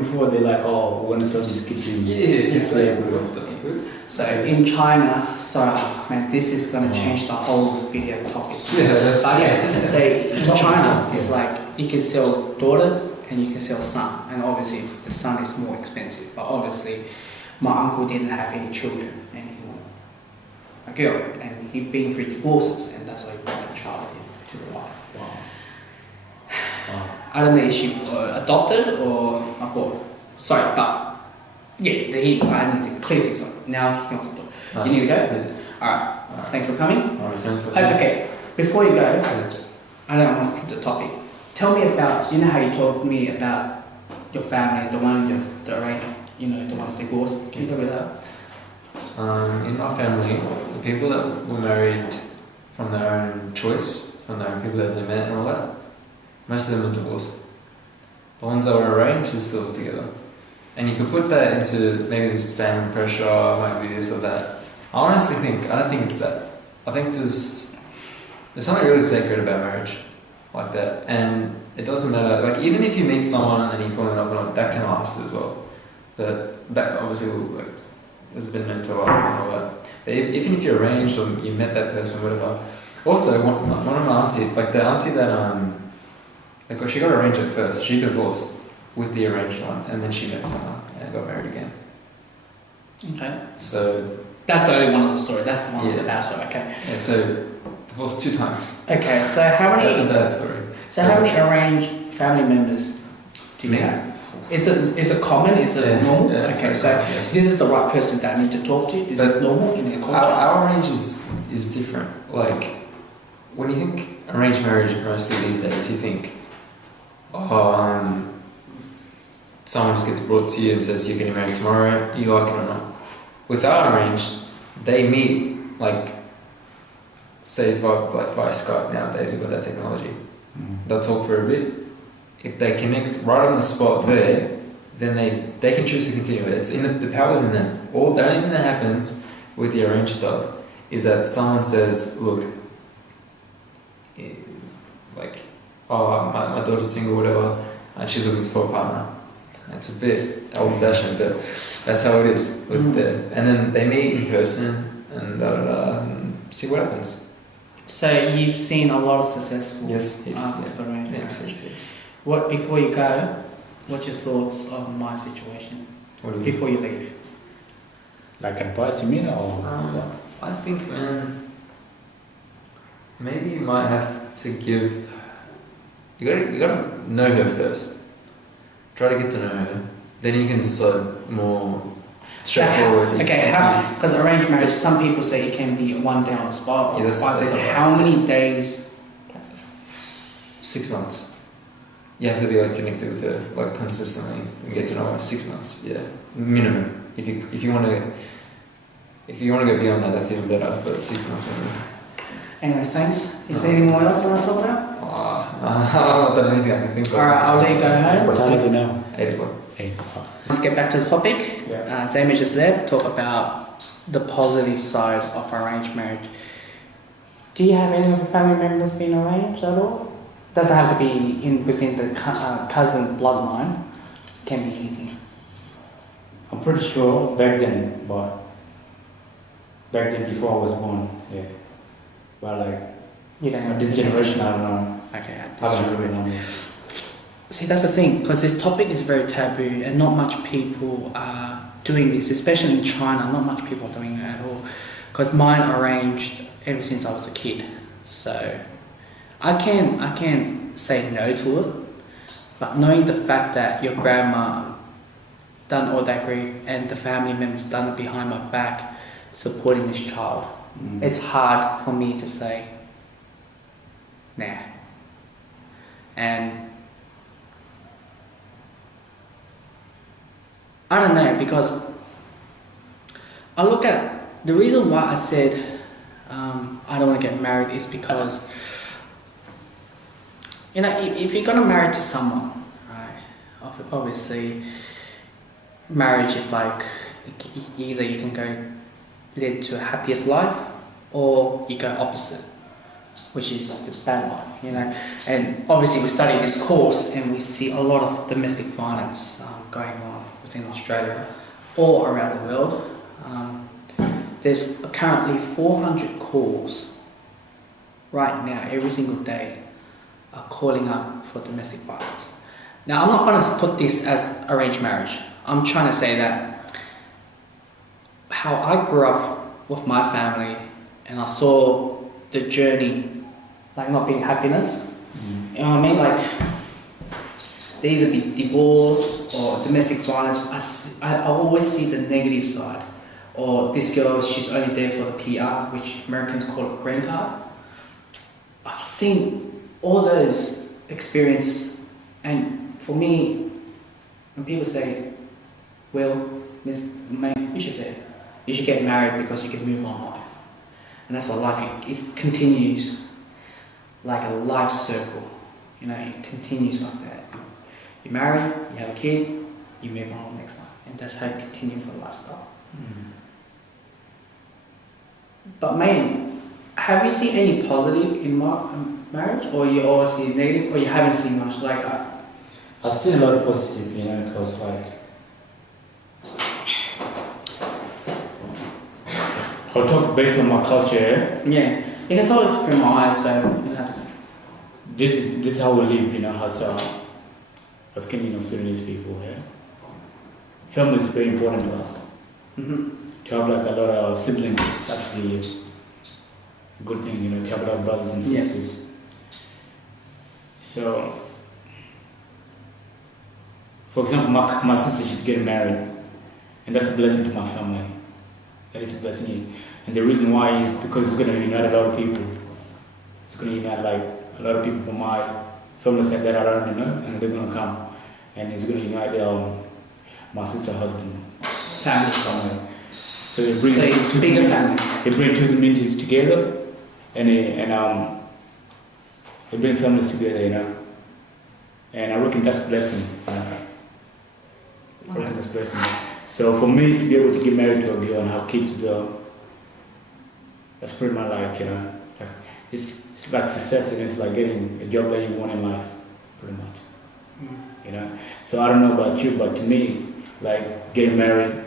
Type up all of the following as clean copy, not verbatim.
Before they're like, oh, we want to sell these kids in slavery. So in China, man, this is going to change the whole video topic. Yeah, that's... But yeah, so in China, it's like you can sell daughters and you can sell son, and obviously the son is more expensive. But obviously, my uncle didn't have any children, and he wanted a girl, and he'd been through divorces, and that's why he brought the child to the wife. Wow. I don't know if she adopted or aborted. Sorry, but yeah, I need to clear things up. Now he wants to talk. You need to go? Yeah. Alright, thanks for coming. Okay, before you go, I know I must skip the topic. Tell me about, you know how you told me about your family, the one the arranged, the one's divorced. Can you talk about that? In my family, the people that were married from their own choice, from their own people that they met and all that, most of them are divorced. The ones that were arranged are still together. And you could put that into maybe this family pressure, maybe this or that. I honestly think, I don't think it's that. I think there's something really sacred about marriage, like that. And it doesn't matter, like even if you meet someone and you fall in love or not, that can last as well. That obviously will, there's been meant to last and all that. But even if you're arranged or you met that person, whatever. Also, one of my aunties, like the auntie that, like she got arranged at first, she divorced with the arranged one, and then she met someone and got married again. Okay. So that's the only one of the story. That's the one with the bad story. Okay. Yeah. So divorced 2 times. Okay. So how many? That's a bad story. So how many arranged family members do you have? Is it common? Is it normal? Yeah, okay. So this is the right person that I need to talk to. This is normal in the culture. Our arrange is different. Like when you think arranged marriage, mostly these days, you think, someone just gets brought to you and says you're getting married tomorrow, you like it or not. With our arranged, they meet, like, say via Skype nowadays, we've got that technology. They'll talk for a bit. If they connect right on the spot there, then they can choose to continue it. It's the power's in them. The only thing that happens with the arranged stuff is that someone says, look, like, my daughter's single, whatever, and she's looking for a partner. It's a bit old-fashioned, but that's how it is. And then they meet in person and see what happens. So you've seen a lot of successful yes, with arranged marriage. Yes. What before you go? What's your thoughts on my situation? Before you leave? Like advice, you mean, or? I think, man, maybe you might have to give. You gotta know her first. Try to get to know her. Then you can decide more straightforward. Okay, because arranged marriage, some people say it can be one day on the spot. Yeah, that's how many days? 6 months. You have to be like connected with her, like consistently, and get to know her. 6 months, yeah, minimum. If you want to go beyond that, that's even better. But 6 months minimum. Anyways, thanks. Is there anything else you want to talk about? Not that anything I can think of. Alright, I'll let you go home. What time is it now? 8 o'clock. 8 o'clock. Let's get back to the topic. Yeah. Zami just left. Talk about the positive side of arranged marriage. Do you have any of your family members being arranged at all? Doesn't have to be within the cousin bloodline. Can be anything. I'm pretty sure back then before I was born, yeah. But like, you don't this generation, I don't know. Okay. I don't really know. See, that's the thing, because this topic is very taboo and not much people are doing this, especially in China, not much people are doing it at all. Because mine arranged ever since I was a kid. So I can't say no to it, but knowing the fact that your grandma done all that grief and the family members done it behind my back supporting this child, it's hard for me to say nah. And I don't know, because I look at the reason why I said I don't want to get married is because, if you're gonna marry to someone, right? Obviously, marriage is like either you can go lead to a happiest life, or you go opposite. which is like the bad life, you know. And obviously we study this course and we see a lot of domestic violence going on within Australia or around the world. There's currently 400 calls right now, every single day, calling up for domestic violence. Now, I'm not going to put this as arranged marriage. I'm trying to say that how I grew up with my family and I saw the journey, like not being happiness. You know what I mean? Like, they either be divorce or domestic violence. I always see the negative side. Or this girl, she's only there for the PR, which Americans call it green card. I've seen all those experience, and for me, when people say, well, mate, you should say, you should get married because you can move on life. And that's what life, it continues like a life circle. You know, it continues like that. You marry, you have a kid, you move on next life. And that's how you continue for the lifestyle. But man, have you seen any positive in marriage, or you always see negative, or you haven't seen much? Like, I've seen a lot of positive, you know, because like I'll talk based on my culture. Yeah, you can talk it from my eyes, so you have to. This is how we live, you know, as Kenyan Sudanese people. Yeah, family is very important to us. To have like a lot of siblings is actually a good thing, you know, to have a lot of brothers and sisters. So, for example, my sister, she's getting married, and that's a blessing to my family. That is a blessing. And the reason why is because it's going to unite a lot of people. It's going to unite like a lot of people from my family side that I don't know, and they're going to come. And it's going to unite my sister's husband. Family. Somewhere. So they bring two bigger families. They bring two communities together, and they bring families together, you know. And I reckon that's a blessing. I reckon that's a blessing. So for me to be able to get married to a girl and have kids as well, that's pretty much like, you know, like it's like success, and it's like getting a job that you want in life, pretty much. You know. So I don't know about you, but to me, like getting married,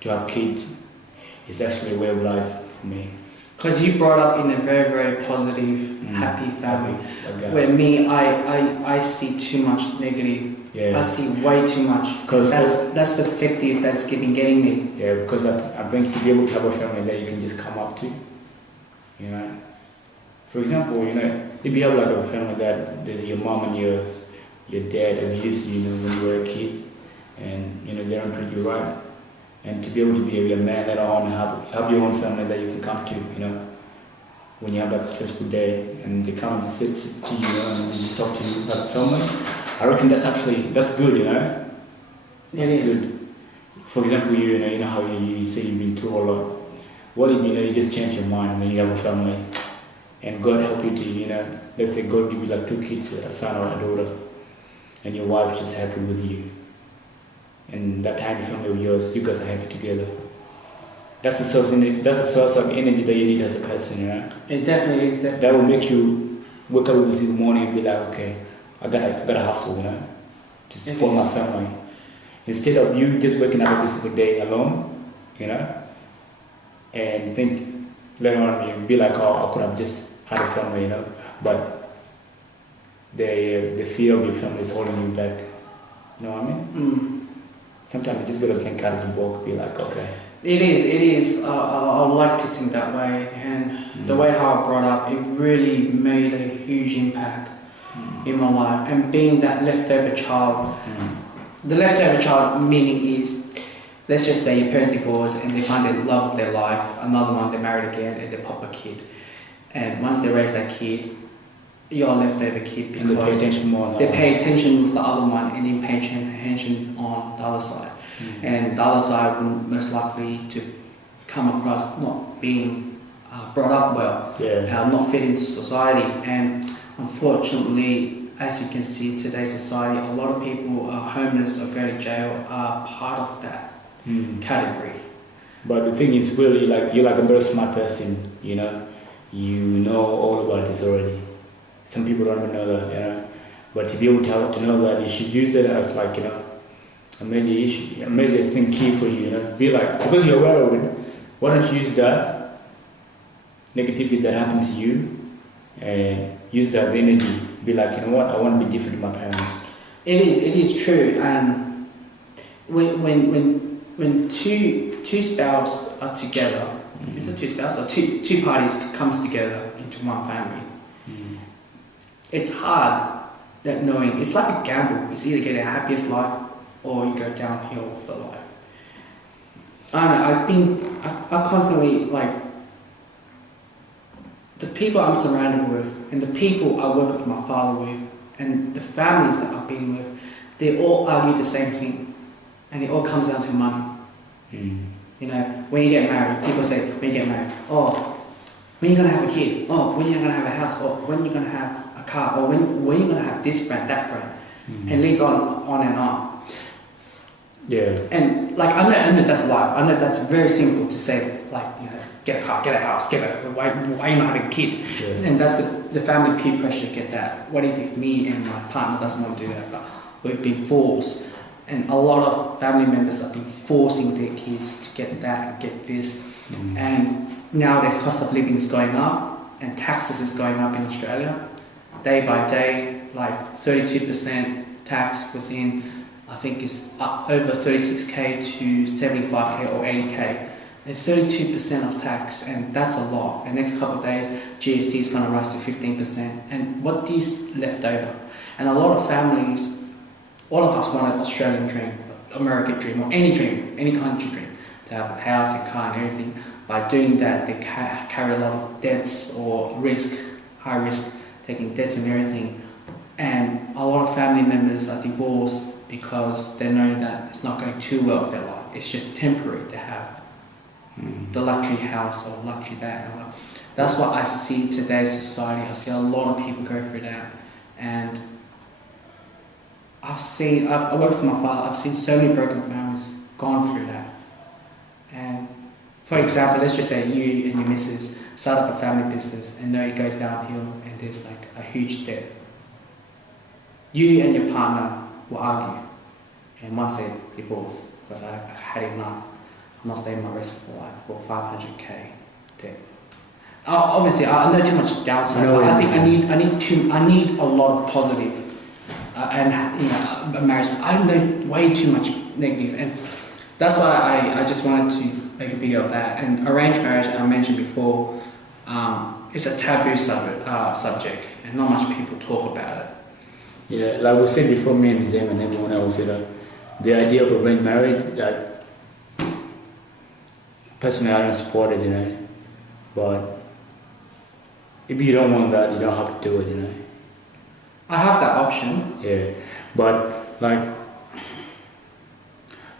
to have kids, is actually a way of life for me. Because you brought up in a very, very positive, happy family. Okay. Where me, I see too much negative. Yeah. I see way too much. Because that's the effective that's getting me. Yeah, because I think to be able to have a family that you can just come up to, you know. For example, you know, if you have like a family that your mom and your dad abused you, you know, when you were a kid, and you know they don't treat you right. And to be able to be a man later on and have your own family that you can come to, you know, when you have like a stressful day and they come and sit to you, and just talk to you as a family, I reckon that's good, you know. That's good. For example, you know how you say you've been through a lot. What if, you know, you just change your mind when you have a family, and God help you to, you know, let's say God give you like 2 kids, a son or a daughter, and your wife is just happy with you. And that tiny family of yours, you guys are happy together. That's the source of energy that you need as a person, you know. It definitely is. That will make you wake up in the morning and be like, okay, I gotta hustle, you know, to support my family. Instead of you just waking up every single day alone, you know, and think later on you be like, oh, I could have just had a family, you know. But the fear of your family is holding you back. You know what I mean? Sometimes you just gotta think out of the box, be like, okay. It is. I would like to think that way, and the way how I brought up, it really made a huge impact in my life. And being that leftover child, the leftover child meaning is, let's just say your parents divorce and they find the love of their life, another one, they married again and they pop a kid. And once they raise that kid, you're a leftover kid because they pay attention more. They pay attention with the other one and then pay attention on the other side. And the other side will most likely to come across not being brought up well, not fit into society. And unfortunately, as you can see, today's society, a lot of people are homeless or go to jail are part of that category. But the thing is, really, like, you're like a very smart person, you know. you know all about this already. Some people don't even know that, you know. But to be able to know that, you should use that as like, you know, a major issue, a major thing key for you, you know. Be like, because you're aware of it, why don't you use that negativity that happened to you and use that as energy. Be like, you know what, I want to be different from my parents. It is true. When two spouses are together, is it two spouses or two parties comes together into one family? It's hard that knowing, it's like a gamble. It's either get a happiest life or you go downhill with the life. I don't know, I constantly, like, the people I'm surrounded with and the people I work with my father with and the families that I've been with, they all argue the same thing, and it all comes down to money. You know, when you get married, people say, when you get married, oh, when are you going to have a kid? Oh, when are you going to have a house? Or when are you going to have a car? Or when are you going to have this brand, that brand? And it leads on and on. Yeah. And like, I know that's life. I know that's very simple to say, like, you know, get a car, get a house, why are you not having a kid? Yeah. And that's the family peer pressure, get that. What if me and my partner doesn't want to do that, but we've been forced? And a lot of family members have been forcing their kids to get that and get this. And nowadays cost of living is going up and taxes is going up in Australia. Day by day, like 32% tax within, I think it's up over 36k to 75k or 80k. And 32% of tax, and that's a lot. The next couple of days, GST is going to rise to 15%. And what is left over? And a lot of families, all of us want an Australian dream, American dream, or any dream, any country dream, to have a house and car and everything. By doing that, they carry a lot of debts or risk, high risk, taking debts and everything. And a lot of family members are divorced because they know that it's not going too well with their life. It's just temporary to have the luxury house or luxury that. That's what I see today's society. I see a lot of people go through that. And I work for my father, I've seen so many broken families gone through that. And for example, let's just say you and your missus start up a family business and know it goes downhill and there's like a huge debt. You and your partner will argue, and once they divorce, because I had enough, I'm not staying my rest of my life for 500k debt. Obviously, I know too much downside, but I think I need a lot of positive. And you know, marriage, I know way too much negative, and that's why I just wanted to make a video of that. And arranged marriage, I mentioned before, it's a taboo subject, and not much people talk about it. Yeah, like we said before, me and Zem and everyone else, you know, the idea of arranged marriage, like, personally I don't support it, you know, but if you don't want that, you don't have to do it, you know. I have that option. Yeah, but like,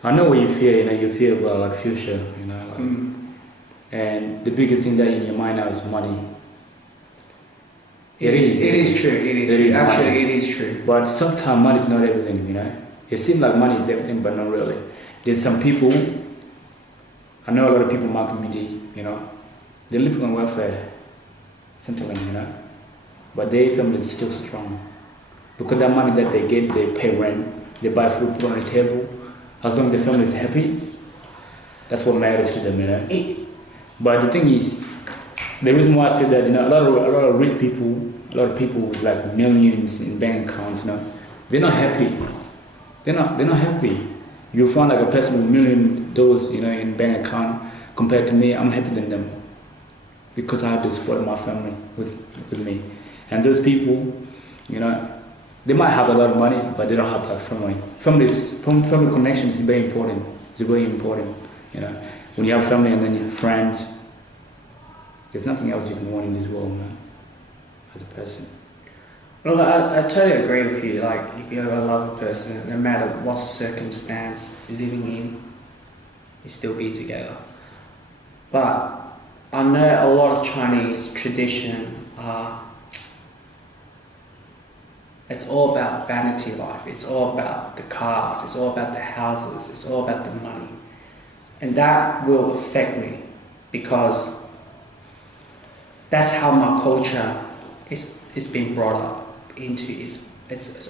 I know what you fear, you know, you fear about like future, you know, like, and the biggest thing that in your mind now is money. It is true. Actually, money. it is true. But sometimes money is not everything, you know. It seems like money is everything, but not really. There's some people, I know a lot of people in my community, you know, they live on welfare, something like, you know, but their family is still strong. Because that money that they get, they pay rent, they buy food, put on the table. As long as the family is happy, that's what matters to them, you know. But the thing is, the reason why I say that, you know, a lot of rich people, a lot of people with like millions in bank accounts, you know, they're not happy. They're not happy. You'll find like a person with $1 million, you know, in bank account. Compared to me, I'm happier than them because I have the support of my family with me. And those people, you know, they might have a lot of money, but they don't have like family. Family connection is very important. It's very important, you know. When you have family and then you have friends, there's nothing else you can want in this world, man, as a person. Look, I totally agree with you. Like, if you ever love a person, no matter what circumstance you're living in, you still be together. But I know a lot of Chinese tradition, it's all about vanity life. It's all about the cars. It's all about the houses. It's all about the money. And that will affect me because that's how my culture is being brought up into. It's